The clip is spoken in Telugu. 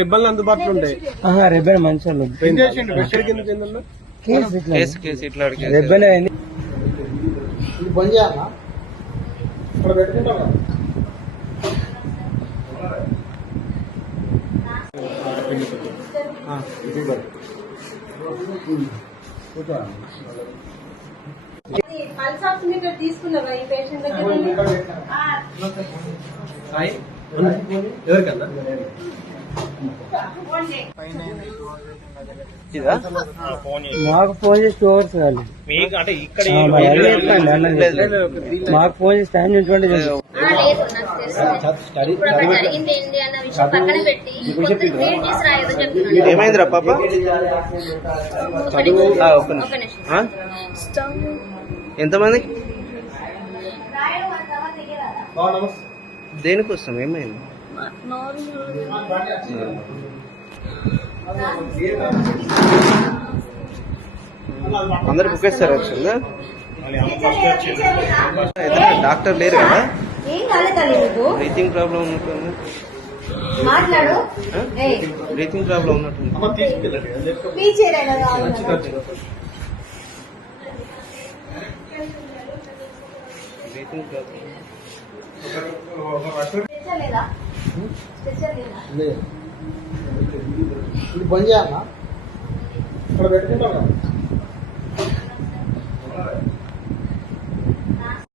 రిబ్బన్లు అందుబాటులో ఉంటాయి. రిబ్బన్ మంచిగా రిబ్బన్ అయింది. బంద్ చేయాలా ఇక్కడ పెట్టుకుంటా తీసుకున్నావా ఈ పేషెంట్ దగ్గర ఎవరికన్నా మాకు ఫోన్ చేసి 2 hours కాదు. మాకు ఫోన్ చేసి టైం చూసుకోండి. ఏమైందిరా పాప? ఎంతమంది? దేనికోసం ఏమైంది? అందరు బుక్ చేస్తారు వచ్చిందా? డాక్టర్ లేరు కదా? బ్రీతింగ్ ప్రాబ్లం ఉన్నట్టుంది. బ్రీతింగ్ ప్రాబ్లం ఉన్నట్టుంది. బ్రీతింగ్ ప్రాబ్లం బంద్ చేయాలా ఇక్కడ పెట్టుకుంటా